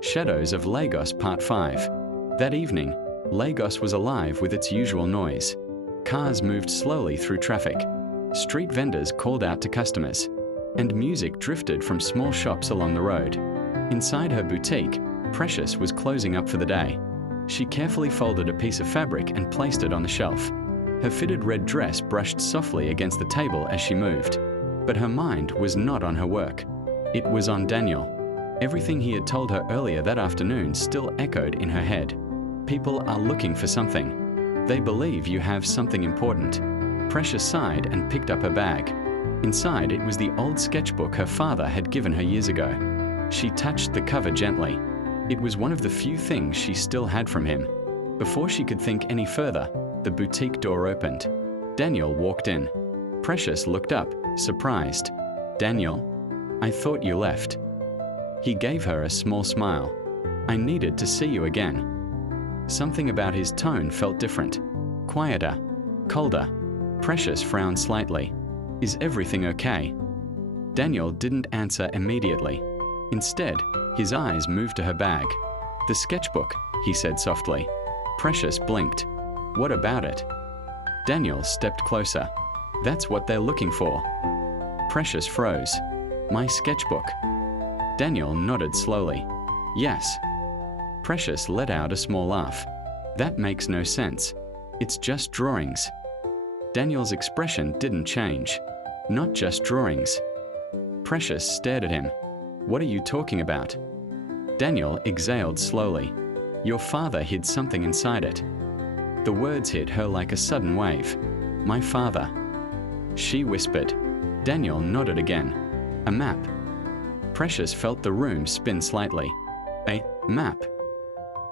Shadows of Lagos Part 5. That evening, Lagos was alive with its usual noise. Cars moved slowly through traffic. Street vendors called out to customers, and music drifted from small shops along the road. Inside her boutique, Precious was closing up for the day. She carefully folded a piece of fabric and placed it on the shelf. Her fitted red dress brushed softly against the table as she moved. But her mind was not on her work. It was on Daniel. Everything he had told her earlier that afternoon still echoed in her head. People are looking for something. They believe you have something important. Precious sighed and picked up her bag. Inside, it was the old sketchbook her father had given her years ago. She touched the cover gently. It was one of the few things she still had from him. Before she could think any further, the boutique door opened. Daniel walked in. Precious looked up, surprised. "Daniel, I thought you left." He gave her a small smile. "I needed to see you again." Something about his tone felt different. Quieter, colder. Precious frowned slightly. "Is everything okay?" Daniel didn't answer immediately. Instead, his eyes moved to her bag. "The sketchbook," he said softly. Precious blinked. "What about it?" Daniel stepped closer. "That's what they're looking for." Precious froze. "My sketchbook." Daniel nodded slowly. "Yes." Precious let out a small laugh. "That makes no sense. It's just drawings." Daniel's expression didn't change. "Not just drawings." Precious stared at him. "What are you talking about?" Daniel exhaled slowly. "Your father hid something inside it." The words hit her like a sudden wave. "My father." She whispered. Daniel nodded again. "A map." Precious felt the room spin slightly. "A map?"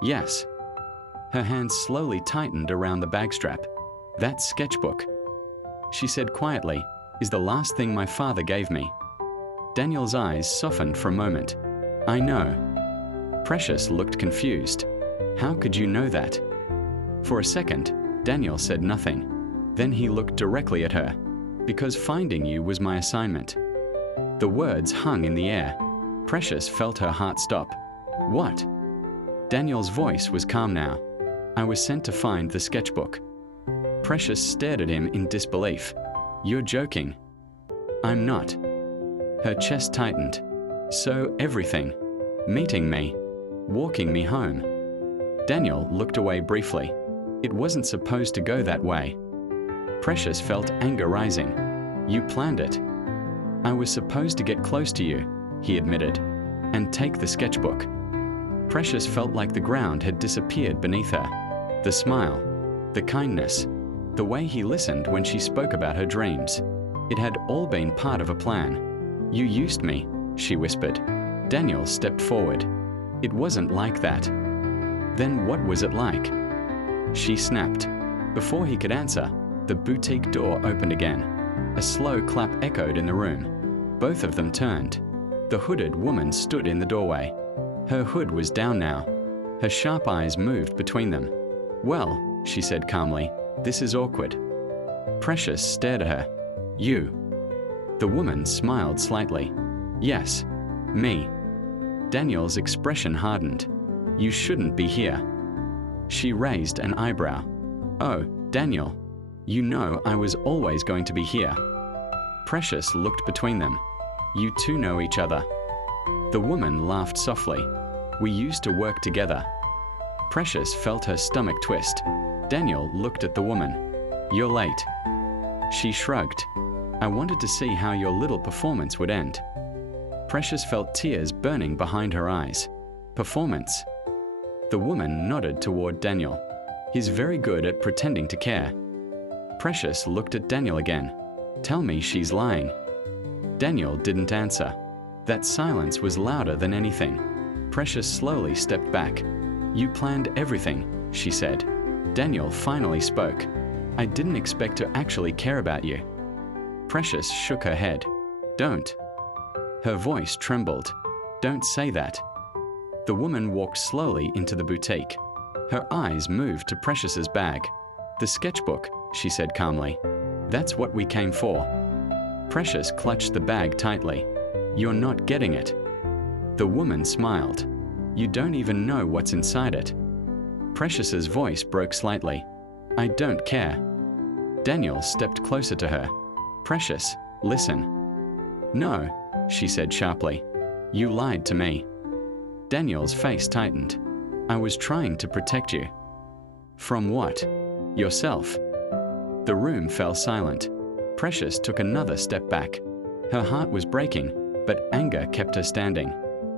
"Yes." Her hands slowly tightened around the bag strap. "That sketchbook," she said quietly, "is the last thing my father gave me." Daniel's eyes softened for a moment. "I know." Precious looked confused. "How could you know that?" For a second, Daniel said nothing. Then he looked directly at her. "Because finding you was my assignment." The words hung in the air. Precious felt her heart stop. "What?" Daniel's voice was calm now. "I was sent to find the sketchbook." Precious stared at him in disbelief. "You're joking." "I'm not." Her chest tightened. "So everything. Meeting me. Walking me home." Daniel looked away briefly. It wasn't supposed to go that way. Precious felt anger rising. "You planned it." "I was supposed to get close to you," he admitted, "and take the sketchbook." Precious felt like the ground had disappeared beneath her. The smile, the kindness, the way he listened when she spoke about her dreams. It had all been part of a plan. "You used me," she whispered. Daniel stepped forward. "It wasn't like that." "Then what was it like?" She snapped. Before he could answer, the boutique door opened again. A slow clap echoed in the room. Both of them turned. The hooded woman stood in the doorway. Her hood was down now. Her sharp eyes moved between them. "Well," she said calmly, "this is awkward." Precious stared at her. "You?" The woman smiled slightly. "Yes, me." Daniel's expression hardened. "You shouldn't be here." She raised an eyebrow. "Oh, Daniel, you know I was always going to be here." Precious looked between them. "You two know each other." The woman laughed softly. "We used to work together." Precious felt her stomach twist. Daniel looked at the woman. "You're late." She shrugged. "I wanted to see how your little performance would end." Precious felt tears burning behind her eyes. "Performance?" The woman nodded toward Daniel. "He's very good at pretending to care." Precious looked at Daniel again. "Tell me she's lying." Daniel didn't answer. That silence was louder than anything. Precious slowly stepped back. "You planned everything," she said. Daniel finally spoke. "I didn't expect to actually care about you." Precious shook her head. "Don't." Her voice trembled. "Don't say that." The woman walked slowly into the boutique. Her eyes moved to Precious's bag. "The sketchbook," she said calmly. "That's what we came for." Precious clutched the bag tightly. "You're not getting it." The woman smiled. You don't even know what's inside it." Precious's voice broke slightly. "I don't care." Daniel stepped closer to her. "Precious, listen." "No," she said sharply. "You lied to me." Daniel's face tightened. "I was trying to protect you." "From what?" "Yourself." The room fell silent. Precious took another step back. Her heart was breaking, but anger kept her standing.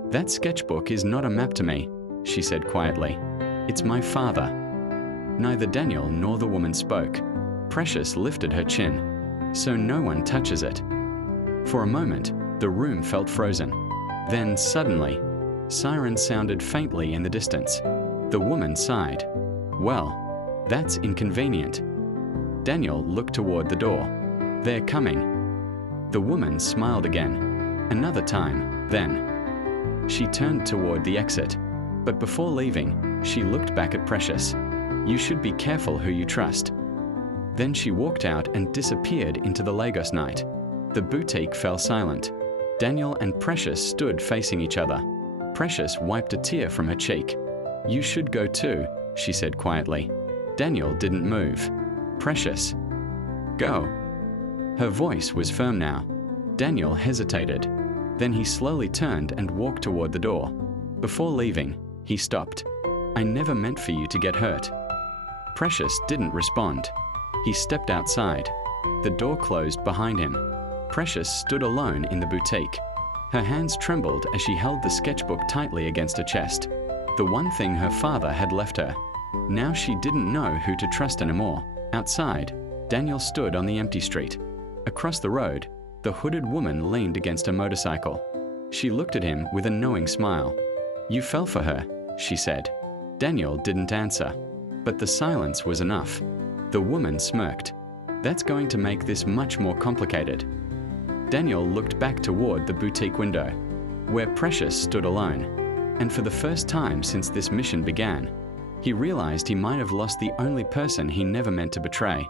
"That sketchbook is not a map to me," she said quietly. "It's my father." Neither Daniel nor the woman spoke. Precious lifted her chin. "So no one touches it." For a moment, the room felt frozen. Then suddenly, sirens sounded faintly in the distance. The woman sighed. "Well, that's inconvenient." Daniel looked toward the door. "They're coming." The woman smiled again. "Another time, then." She turned toward the exit, but before leaving, she looked back at Precious. "You should be careful who you trust." Then she walked out and disappeared into the Lagos night. The boutique fell silent. Daniel and Precious stood facing each other. Precious wiped a tear from her cheek. "You should go too," she said quietly. Daniel didn't move. "Precious, go." Her voice was firm now. Daniel hesitated. Then he slowly turned and walked toward the door. Before leaving, he stopped. "I never meant for you to get hurt." Precious didn't respond. He stepped outside. The door closed behind him. Precious stood alone in the boutique. Her hands trembled as she held the sketchbook tightly against her chest. The one thing her father had left her. Now she didn't know who to trust anymore. Outside, Daniel stood on the empty street. Across the road, the hooded woman leaned against a motorcycle. She looked at him with a knowing smile. "You fell for her," she said. Daniel didn't answer, but the silence was enough. The woman smirked. "That's going to make this much more complicated." Daniel looked back toward the boutique window, where Precious stood alone. And for the first time since this mission began, he realized he might have lost the only person he never meant to betray.